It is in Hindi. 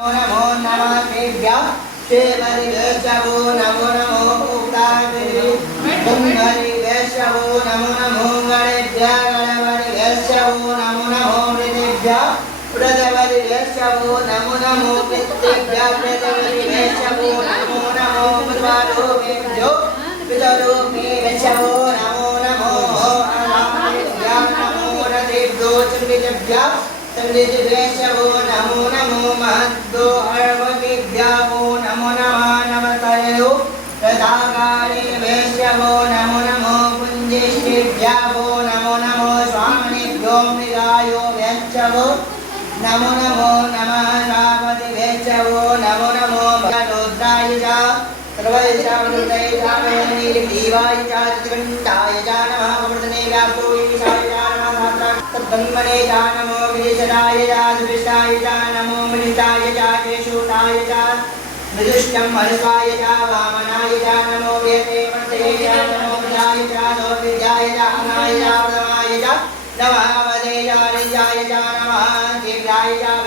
नमो नमः तेभ्यः श्रीमद्वैष्णवो नमो नमो वैष्णवो नमो नमो गणेभ्यः गणपतिवैष्णवो नमो नमो मृतेभ्यः वैष्णवो नमो नमो पितृभ्यः वैष्णवो नमो नमो पूर्वालोकेभ्यो वैष्णवो नमो नमो अनाथेभ्यः नमो रथेभ्यो चन्द्रिकेभ्यः वैष्णवो नमो नमो महद्दो अर्वकेभ्यः नमो नमः नमस्तयो रथाकारे वैष्णवो नमो नमो पुञ्जेष्ठेभ्यः नमो नमो स्वामिनेभ्यो मृगायो वैष्णवो नमो नमो नमः रावति वैष्णवो नमो नमो रुद्राय च सर्वैषावृतये देवाय च त्रिकण्ठाय च नमः वर्धने व्याप्तो ईशाय च नमः तद्ब्रह्मणे च नमो गिरिशराय च सुविष्टाय च नमो मृताय च केशूताय च मृदुष्टं हर्षाय च वामनाय च नमो वेदे वर्तये च नमो विद्याय च विद्याय च अनाय च प्रथमाय च नमः वदेयाय च नमः देव्याय च